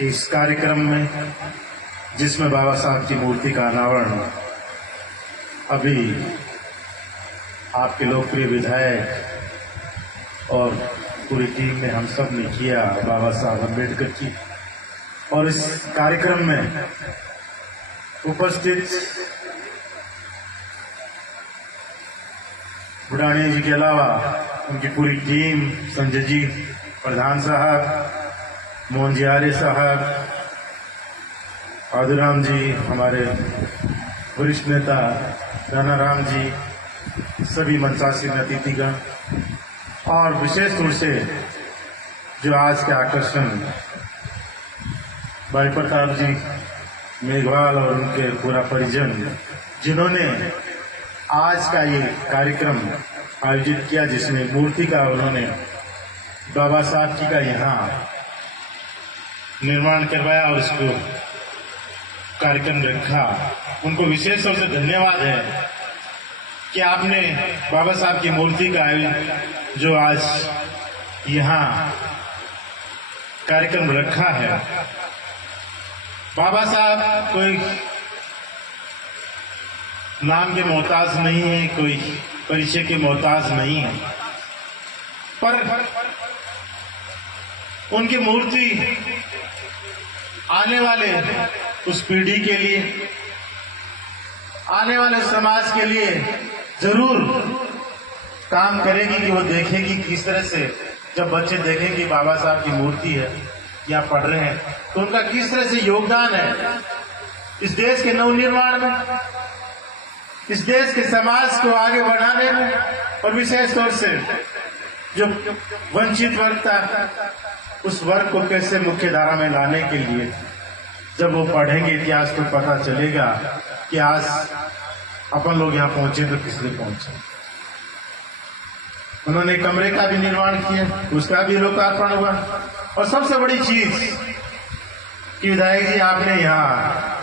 इस कार्यक्रम में जिसमें बाबा साहब की मूर्ति का अनावरण अभी आपके लोकप्रिय विधायक और पूरी टीम ने हम सब ने किया बाबा साहब अम्बेडकर की। और इस कार्यक्रम में उपस्थित बुढ़ानी जी के अलावा उनकी पूरी टीम, संजय जी प्रधान साहब, मोहन जी आर्य साहब, आदुराम जी हमारे वरिष्ठ नेता, राणा राम जी, सभी मंचासीन अतिथिगण और विशेष रूप से जो आज के आकर्षण भाई प्रताप जी मेघवाल और उनके पूरा परिजन जिन्होंने आज का ये कार्यक्रम आयोजित किया, जिसमें मूर्ति का उन्होंने बाबा साहब की का यहाँ निर्माण करवाया और इसको कार्यक्रम रखा, उनको विशेष रूप से धन्यवाद है कि आपने बाबा साहब की मूर्ति का जो आज यहाँ कार्यक्रम रखा है। बाबा साहब कोई नाम के मोहताज नहीं है, कोई परिचय के मोहताज नहीं है, पर उनकी मूर्ति आने वाले उस पीढ़ी के लिए, आने वाले समाज के लिए जरूर काम करेगी कि वो देखेगी किस तरह से, जब बच्चे देखेंगे बाबा साहब की मूर्ति है या पढ़ रहे हैं, तो उनका किस तरह से योगदान है इस देश के नवनिर्माण में, इस देश के समाज को आगे बढ़ाने में, और विशेष तौर से जो वंचित वर्ग था उस वर्ग को कैसे मुख्य धारा में लाने के लिए जब वो पढ़ेंगे इतिहास तो पता चलेगा कि आज अपन लोग यहाँ पहुंचे तो किस लिए पहुंचे। उन्होंने कमरे का भी निर्माण किया, उसका भी लोकार्पण हुआ, और सबसे बड़ी चीज कि विधायक जी आपने यहाँ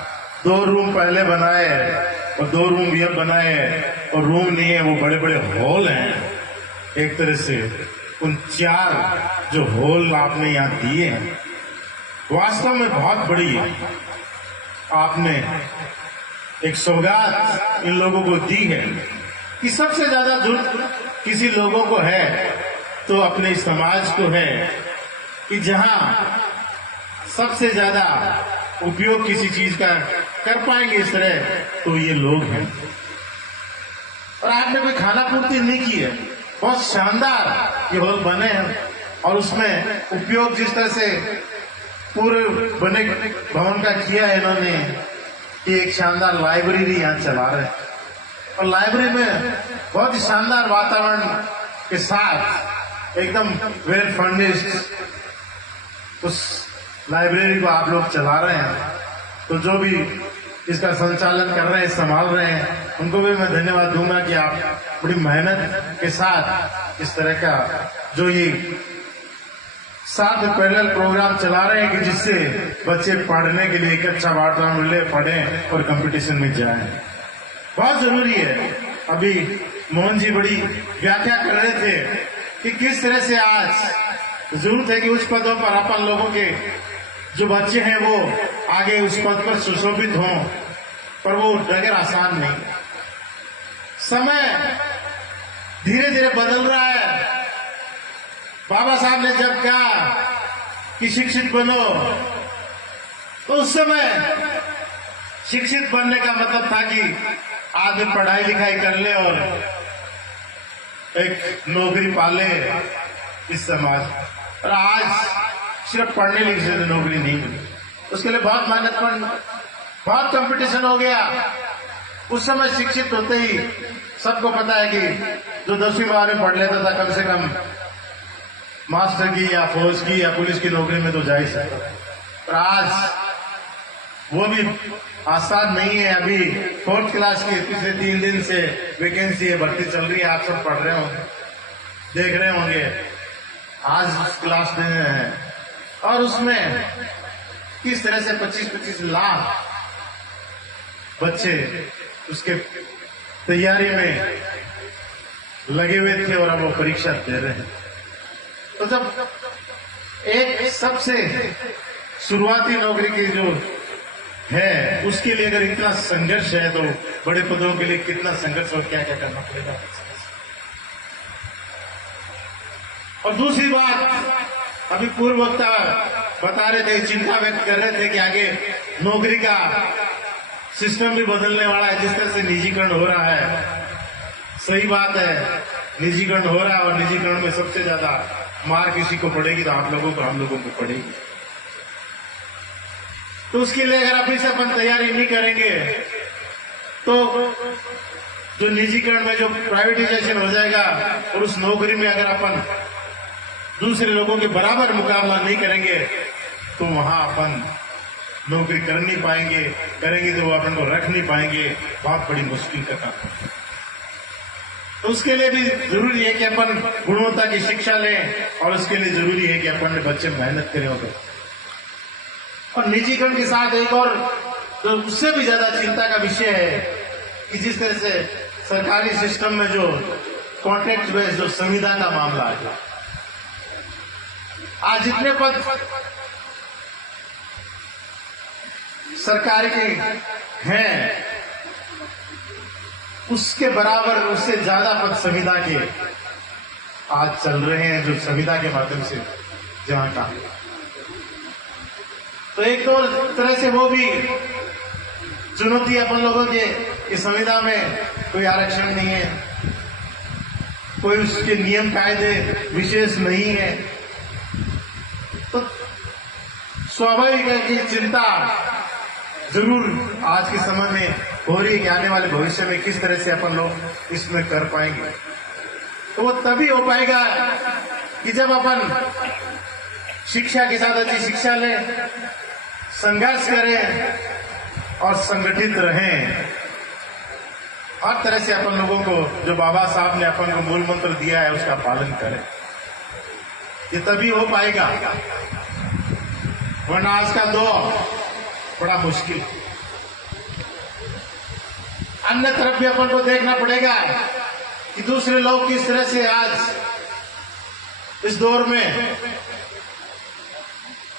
2 रूम पहले बनाए और 2 रूम भी अब बनाए, और रूम नहीं है, वो बड़े बड़े हॉल हैं। एक तरह से उन 4 जो हॉल आपने यहाँ दिए हैं वास्तव में बहुत बड़ी है। आपने एक सौगात इन लोगों को दी है कि सबसे ज्यादा जरूरत किसी लोगों को है तो अपने समाज को है, कि जहां सबसे ज्यादा उपयोग किसी चीज का कर पाएंगे इस तरह, तो ये लोग हैं। और आपने कोई खाना पूर्ति नहीं की है, बहुत शानदार ये हॉल बने हैं, और उसमें उपयोग जिस तरह से पूरे बने भवन का किया है इन्होंने, कि एक शानदार लाइब्रेरी यहाँ चला रहे हैं, और लाइब्रेरी में बहुत ही शानदार वातावरण के साथ एकदम वेल फर्निश्ड उस लाइब्रेरी को आप लोग चला रहे हैं। तो जो भी इसका संचालन कर रहे हैं, संभाल रहे हैं, उनको भी मैं धन्यवाद दूंगा कि आप बड़ी मेहनत के साथ इस तरह का जो ये साथ में पैरेलल प्रोग्राम चला रहे हैं कि जिससे बच्चे पढ़ने के लिए एक अच्छा वातावरण मिले, पढ़ें और कंपटीशन में जाएं, बहुत जरूरी है। अभी मोहन जी बड़ी व्याख्या कर रहे थे कि किस तरह से आज जरूरत है कि उस पदों पर अपन लोगों के जो बच्चे हैं वो आगे उस पद पर सुशोभित हों, पर वो डगर आसान नहीं। समय धीरे धीरे बदल रहा है। बाबा साहब ने जब कहा कि शिक्षित बनो, तो उस समय शिक्षित बनने का मतलब था कि आदमी पढ़ाई लिखाई कर ले और एक नौकरी पाले इस समाज। और आज सिर्फ पढ़ने लिखने से नौकरी नहीं मिली, उसके लिए बहुत मेहनत करनी, बहुत कंपटीशन हो गया। उस समय शिक्षित होते ही सबको पता है कि जो 10वीं 12वीं पढ़ लेता था कम से कम मास्टर की या फौज की या पुलिस की नौकरी में तो जा ही सकता। पर आज वो भी आसान नहीं है। अभी 4th क्लास की पिछले 3 दिन से वैकेंसी है, भर्ती चल रही है, आप सब पढ़ रहे होंगे, देख रहे होंगे। आज क्लास देने हैं और उसमें किस तरह से 25-25 लाख बच्चे उसके तैयारी में लगे हुए थे और अब वो परीक्षा दे रहे हैं। तो जब एक सबसे शुरुआती नौकरी की जो है उसके लिए अगर इतना संघर्ष है तो बड़े पदों के लिए कितना संघर्ष और क्या क्या करना पड़ेगा। और दूसरी बात, अभी पूर्व वक्ता बता रहे थे, चिंता व्यक्त कर रहे थे कि आगे नौकरी का सिस्टम भी बदलने वाला है, जिस तरह से निजीकरण हो रहा है। सही बात है, निजीकरण हो रहा है और निजीकरण में सबसे ज्यादा मार किसी को पड़ेगी तो आप लोगों को, हम लोगों को पड़ेगी। तो उसके लिए अगर अभी से अपन तैयारी नहीं करेंगे तो जो निजीकरण में जो प्राइवेटाइजेशन हो जाएगा और उस नौकरी में अगर अपन दूसरे लोगों के बराबर मुकाबला नहीं करेंगे तो वहां अपन नौकरी कर नहीं पाएंगे, करेंगे तो वो अपन को रख नहीं पाएंगे, बहुत बड़ी मुश्किल का काम है। तो उसके लिए भी जरूरी है कि अपन गुणवत्ता की शिक्षा लें और उसके लिए जरूरी है कि अपन बच्चे मेहनत करें। और निजीकरण के साथ एक और जो उससे भी ज्यादा चिंता का विषय है कि जिस तरह से सरकारी सिस्टम में जो कॉन्ट्रैक्ट बेस्ड जो संविदा का मामला है, आज जितने पद सरकार के हैं उसके बराबर, उससे ज्यादा पद संविदा के आज चल रहे हैं, जो संविदा के माध्यम से जहां का। तो एक तो तरह से वो भी चुनौती अपन लोगों के कि संविदा में कोई आरक्षण नहीं है, कोई उसके नियम कायदे विशेष नहीं है। तो स्वाभाविक है कि चिंता जरूर आज के समय में हो रही है कि आने वाले भविष्य में किस तरह से अपन लोग इसमें कर पाएंगे। तो वो तभी हो पाएगा कि जब अपन शिक्षा के साथ अच्छी शिक्षा लें, संघर्ष करें और संगठित रहें। हर तरह से अपन लोगों को जो बाबा साहब ने अपन को मूल मंत्र दिया है उसका पालन करें, ये तभी हो पाएगा, वरना आज का दौर बड़ा मुश्किल। अन्य तरफ भी अपन को देखना पड़ेगा कि दूसरे लोग किस तरह से आज इस दौर में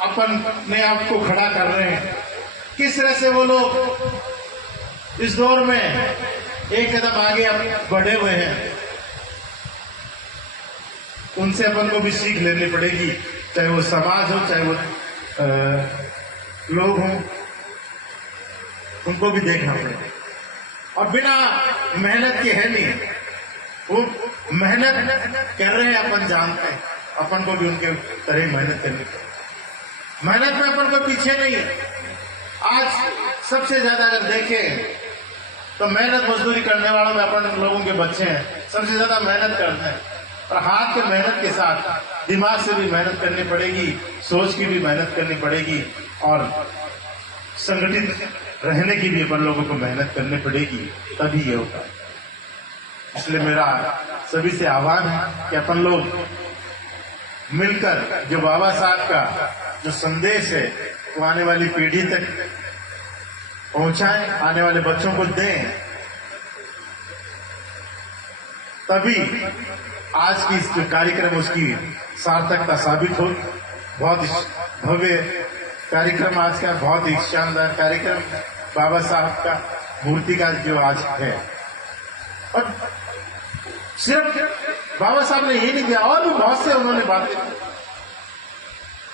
अपने आप को खड़ा कर रहे हैं, किस तरह से वो लोग इस दौर में एक कदम आगे बढ़े हुए हैं। उनसे अपन को भी सीख लेनी पड़ेगी, चाहे वो समाज हो, चाहे वो लोग हों, उनको भी देखना पड़ेगा। और बिना मेहनत के है नहीं, वो मेहनत कर रहे हैं, अपन जानते हैं, अपन को भी उनके तरह मेहनत करनी पड़ेगी। मेहनत में अपन को पीछे नहीं है। आज सबसे ज्यादा अगर देखें तो मेहनत मजदूरी करने वालों में अपन लोगों के बच्चे हैं, सबसे ज्यादा मेहनत करते हैं। और हाथ के मेहनत के साथ दिमाग से भी मेहनत करनी पड़ेगी, सोच की भी मेहनत करनी पड़ेगी और संगठित रहने की भी अपन लोगों को मेहनत करनी पड़ेगी, तभी ये होगा। इसलिए मेरा सभी से आह्वान है कि अपन लोग मिलकर जो बाबा साहब का जो संदेश है वो आने वाली पीढ़ी तक पहुंचाएं, आने वाले बच्चों को दें, तभी आज की इस कार्यक्रम उसकी सार्थकता साबित हो। बहुत भव्य कार्यक्रम आज का, बहुत ही शानदार कार्यक्रम बाबा साहब का मूर्ति का जो आज है। और सिर्फ बाबा साहब ने ये नहीं दिया, और भी बहुत से उन्होंने बातें,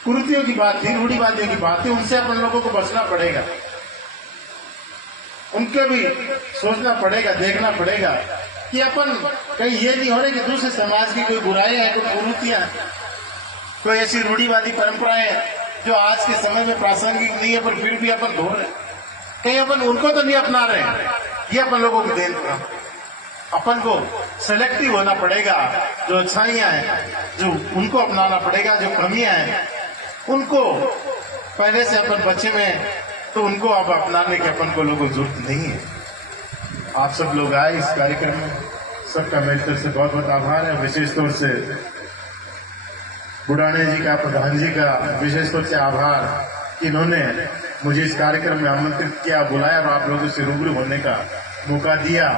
कुरीतियों की बात थी, रूढ़िवादियों की बात थी, उनसे अपन लोगों को बचना पड़ेगा, उनके भी सोचना पड़ेगा, देखना पड़ेगा कि अपन कहीं ये नहीं हो रहे कि दूसरे समाज की कोई बुराई है, कोई कुरीतियां, कोई ऐसी रूढ़िवादी परंपराएं जो आज के समय में प्रासंगिक नहीं है पर फिर भी अपन धो रहे, कहीं अपन उनको तो नहीं अपना रहे। ये अपन लोगों को देन पड़ा, अपन को सेलेक्टिव होना पड़ेगा, जो अच्छाइयां हैं जो उनको अपनाना पड़ेगा, जो कमियां हैं उनको पहले से अपन बच्चे में तो उनको अब अपनाने के अपन को लोगों को जरूरत नहीं है। आप सब लोग आए इस कार्यक्रम में, सबका मेरी तरफ से बहुत बहुत आभार है। विशेष तौर से बुढ़ाने जी का, प्रधान जी का विशेष तौर से आभार कि इन्होंने मुझे इस कार्यक्रम में आमंत्रित किया, बुलाया और आप लोगों से रूबरू होने का मौका दिया।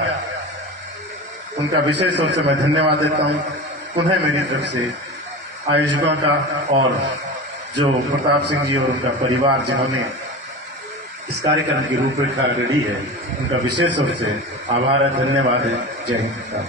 उनका विशेष तौर से मैं धन्यवाद देता हूं। पुनः मेरी तरफ से आयोजकों का और जो प्रताप सिंह जी और उनका परिवार जिन्होंने इस कार्यक्रम की रूपरेखा गढ़ी है, उनका विशेष रूप से आभार है, धन्यवाद है। जय हिंद।